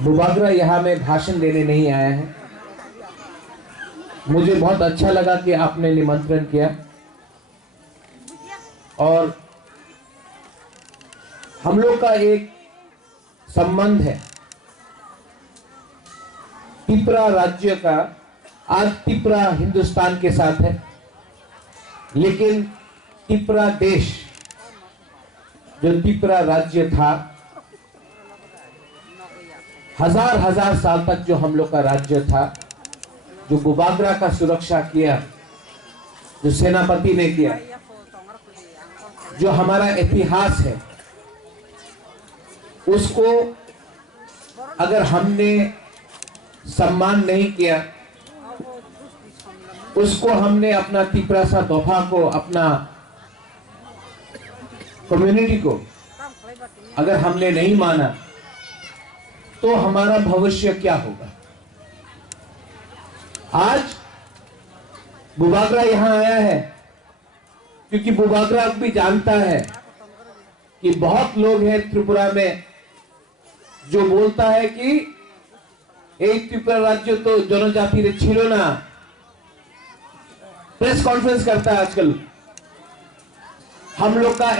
बुबागरा यहाँ में भाषण देने नहीं आया है। मुझे बहुत अच्छा लगा कि आपने निमंत्रण किया और हम लोग का एक संबंध है त्रिपुरा राज्य का। आज त्रिपुरा हिंदुस्तान के साथ है, लेकिन त्रिपुरा देश जो त्रिपुरा राज्य था, हजार साल तक जो हम लोग का राज्य था, जो बुबागरा का सुरक्षा किया, जो सेनापति ने किया, जो हमारा इतिहास है, उसको अगर हमने सम्मान नहीं किया, उसको हमने अपना तिपरासा दोफा को, अपना कम्युनिटी को अगर हमने नहीं माना, तो हमारा भविष्य क्या होगा। आज बुबागरा यहां आया है क्योंकि बुबागरा भी जानता है कि बहुत लोग हैं त्रिपुरा में जो बोलता है कि एक त्रिपुरा राज्य तो जनजाति रे छिलो ना। प्रेस कॉन्फ्रेंस करता है आजकल। हम लोग का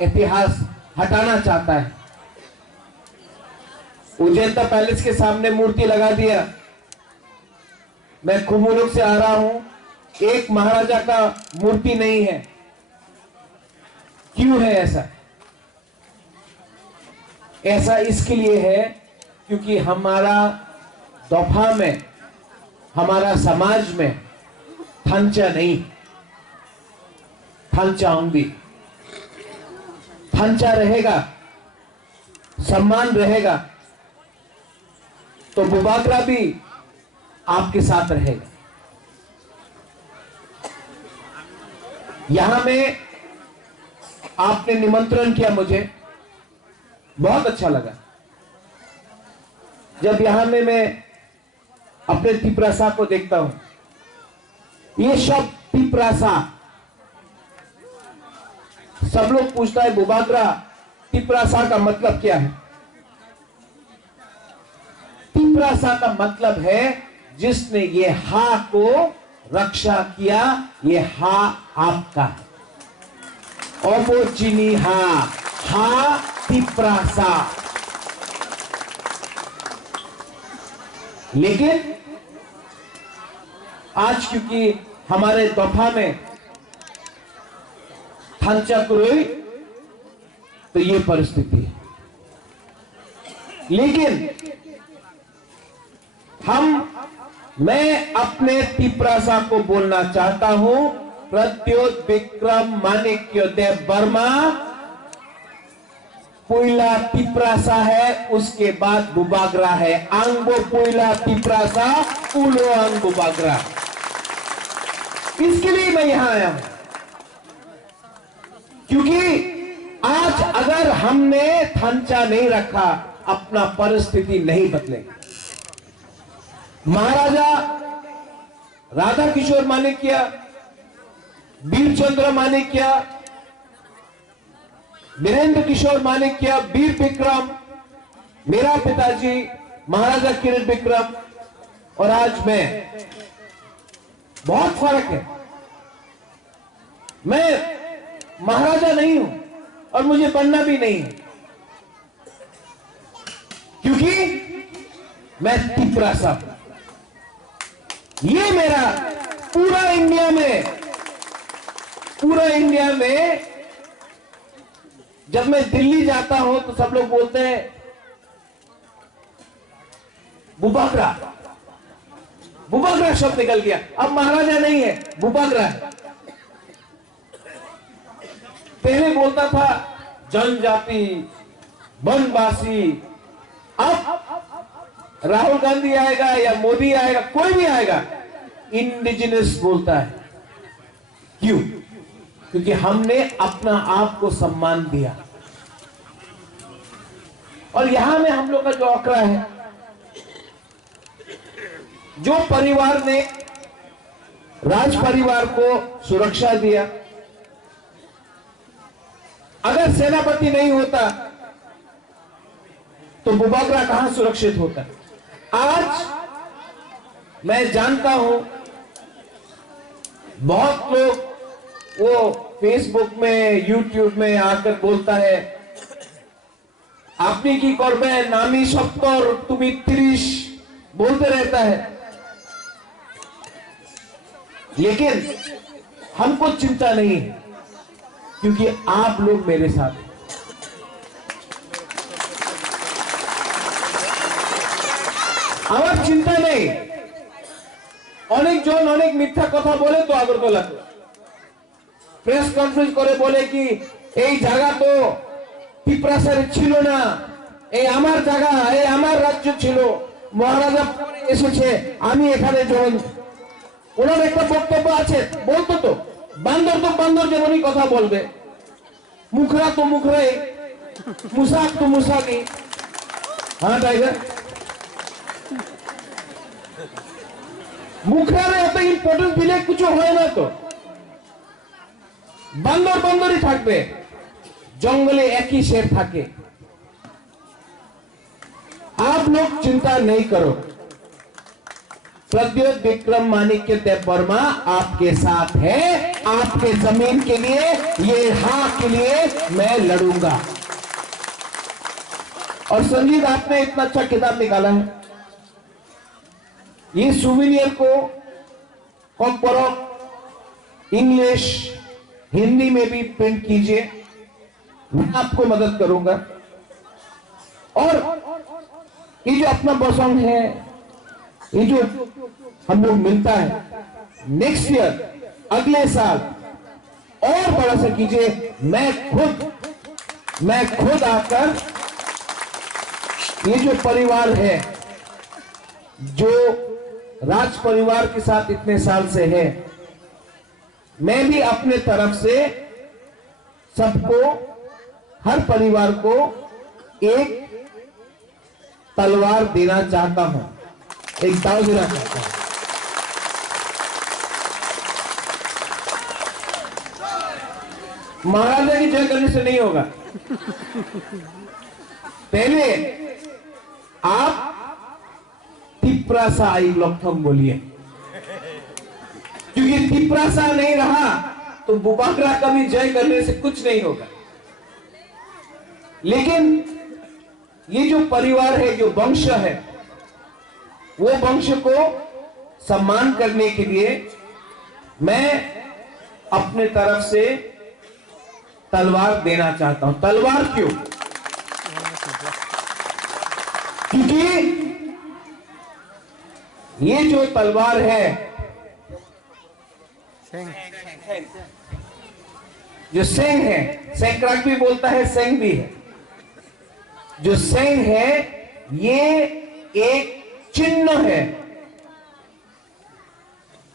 इतिहास हटाना चाहता है। उज्जैनता पैलेस के सामने मूर्ति लगा दिया। मैं खुमुलुक से आ रहा हूं, एक महाराजा का मूर्ति नहीं है। क्यों है ऐसा? ऐसा इसके लिए है क्योंकि हमारा दोफा में, हमारा समाज में थंचा नहीं, थंचाऊंगी। थंचा रहेगा, सम्मान रहेगा, तो बुबागरा भी आपके साथ रहेगा। यहां में आपने निमंत्रण किया, मुझे बहुत अच्छा लगा। जब यहां में मैं अपने तिपरासा को देखता हूं, ये शब्द तिपरासा, सब लोग पूछता है बुबागरा तिपरासा का मतलब क्या है। तिपरासा का मतलब है जिसने ये हा को रक्षा किया, ये हा आपका है। और वो चीनी हा तिपरासा। लेकिन आज क्योंकि हमारे दोफा में थंचा कुरुई, तो ये परिस्थिति है। लेकिन मैं अपने तिपरासा को बोलना चाहता हूं, प्रत्युत विक्रम माणिक्योदेव वर्मा पुइला तिपरासा है, उसके बाद बुबागरा है। आंगबो पुइला तिपरासा, उलो आंग बुबागरा। इसके लिए मैं यहां आया हूं क्योंकि आज अगर हमने थंचा नहीं रखा, अपना परिस्थिति नहीं बदलेगी। महाराजा राधा किशोर माणिक्य, वीरचंद्र माणिक्य, वीरेंद्र किशोर माणिक्य, वीर विक्रम, मेरा पिताजी महाराजा किरण विक्रम, और आज मैं, बहुत फर्क है। मैं महाराजा नहीं हूं और मुझे बनना भी नहीं है, क्योंकि मैं तिपरासा हूं। ये मेरा पूरा इंडिया में जब मैं दिल्ली जाता हूं तो सब लोग बोलते हैं बुबागरा, बुबागरा शब्द निकल गया। अब महाराजा नहीं है, बुबागरा है। पहले बोलता था जनजाति, वनवासी। अब राहुल गांधी आएगा या मोदी आएगा, कोई भी आएगा, इंडिजिनस बोलता है। क्यों? क्योंकि हमने अपना आप को सम्मान दिया। और यहां में हम लोग का जो आंकड़ा है, जो परिवार ने राज परिवार को सुरक्षा दिया, अगर सेनापति नहीं होता तो बुबागरा कहां सुरक्षित होता। आज मैं जानता हूं बहुत लोग वो फेसबुक में यूट्यूब में आकर बोलता है आपने की करबे नामी सत्तर तुमी 30 बोलते रहता है, लेकिन हमको चिंता नहीं है क्योंकि आप लोग मेरे साथ हैं। আমার চিন্তা নেই। অনেকজন অনেক মিথ্যা কথা বলে তো আগরতলাতে প্রেস কনফারেন্স করে বলে কি এই জায়গা তো পিপরাসারে ছিল না, এই আমার জায়গা, এই আমার রাজ্য ছিল, মহারাজা এসেছে, আমি এখানে জয়েন। ওনার একটা বক্তব্য আছে, বলতো তো বান্দর যেমনই কথা বলবে, মুখরা তো মুখরাই, মুসাক তো মুসাকি। হ্যাঁ টাইগার, মুখরারে এত ইম্পর্টেন্স দিলে কিছু হয় না তো, বান্দরই থাকবে, জঙ্গলে একই शेर থাকে। आप लोग चिंता नहीं करो, प्रद्योत विक्रम माणिक्य देववर्मा आपके साथ है, आपके जमीन के लिए, ये हाँ के लिए मैं लड़ूंगा। और संजीत आपने इतना अच्छा किताब निकाला है, ये सुविनियर को कॉम्पोरो इंग्लिश हिंदी में भी प्रिंट कीजिए, मैं आपको मदद करूंगा। और ये जो अपना बसंग है, ये जो हम लोग मिलता है, नेक्स्ट ईयर अगले साल और बड़ा सा कीजिए। मैं खुद आकर ये जो परिवार है, जो राज परिवार के साथ इतने साल से है, मैं भी अपने तरफ से सबको, हर परिवार को एक तलवार देना चाहता हूं, एक दाव देना चाहता हूं। महाराजा की जय करने से नहीं होगा, पहले आप तिप्रासा आई लॉकथम बोलिए, क्योंकि तिप्रासा नहीं रहा तो बुबागरा का भी जय करने से कुछ नहीं होगा। लेकिन ये जो परिवार है, जो वंश है, वो वंश को सम्मान करने के लिए मैं अपने तरफ से तलवार देना चाहता हूं। तलवार क्यों? क्योंकि ये जो तलवार है, जो सेंग है, सेंक्राक भी बोलता है, सेंग भी है, जो सेंग है ये एक चिन्ह है,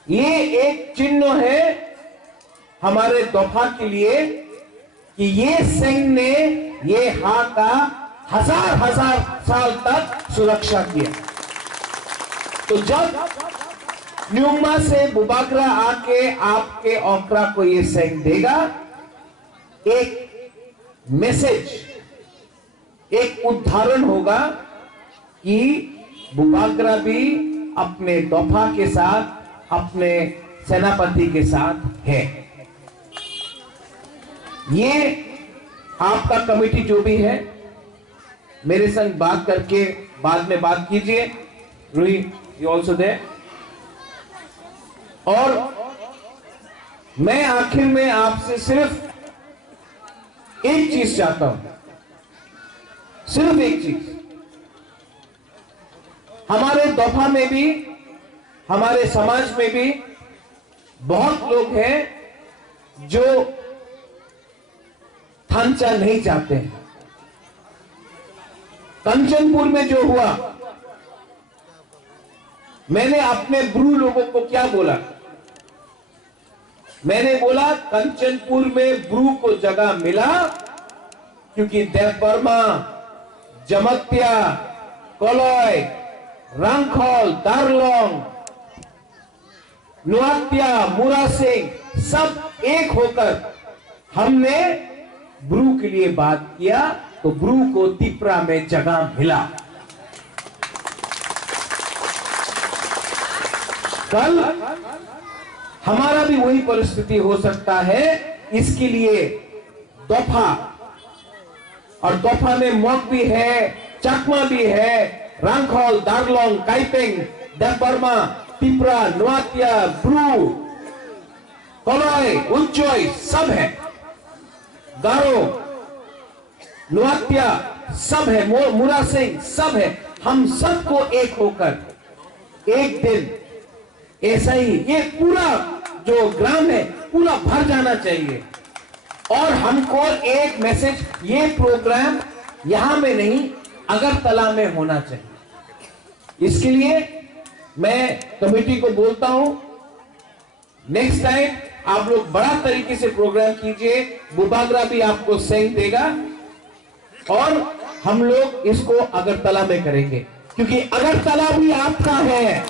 ये एक चिन्ह है हमारे दोफा के लिए कि ये सेंग ने ये हा का हजार साल तक सुरक्षा किया। तो जब न्यूमा से बुबागरा आके आपके ओकरा को ये सेंग देगा, एक मैसेज, एक उदाहरण होगा कि बुबागरा भी अपने दोफा के साथ, अपने सेनापति के साथ है। ये आपका कमेटी जो भी है, मेरे संग बात करके बाद में बात कीजिए। Ruhi, you also there. और मैं आखिर में आपसे सिर्फ एक चीज चाहता हूं, सिर्फ एक चीज। हमारे दोफा में भी, हमारे समाज में भी बहुत लोग हैं जो थांचा नहीं चाहते हैं। कंचनपुर में जो हुआ, मैंने अपने ब्रू लोगों को क्या बोला? मैंने बोला कंचनपुर में ब्रू को जगह मिला क्योंकि देववर्मा, जमत्या, कलय, रंगखोल, दारलोंग, नुआत्या, मुरा सिंह सब एक होकर हमने ब्रू के लिए बात किया तो ब्रू को तिपरा में जगह मिला। कल हमारा भी वही परिस्थिति हो सकता है। इसके लिए दोफा, और दोफा में मोक भी है, चकमा भी है, रांखोल, दार्लोंग, काइपेंग, देवबर्मा, तिपरा, नुआतिया, ब्रू, कोलोय, उच्चोय सब है, गारो, नुआतिया सब है, मुरा सिंह सब है। हम सबको एक होकर एक दिन ऐसा ही ये पूरा जो ग्राम है पूरा भर जाना चाहिए। और हमको एक मैसेज, ये प्रोग्राम यहां में नहीं अगरतला में होना चाहिए। इसके लिए मैं कमेटी को बोलता हूं, नेक्स्ट टाइम आप लोग बड़ा तरीके से प्रोग्राम कीजिए। बुबागरा भी आपको सही देगा और हम लोग इसको अगरतला में करेंगे, क्योंकि अगरतला भी आपका है,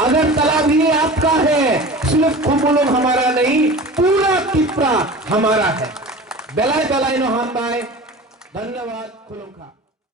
अगरतला भी आपका है, सिर्फ खुमुलुंग हमारा नहीं, पूरा तिपरा हमारा है। बेलाय बेलाय नो हम बाय, धन्यवाद। खुलुंग खा।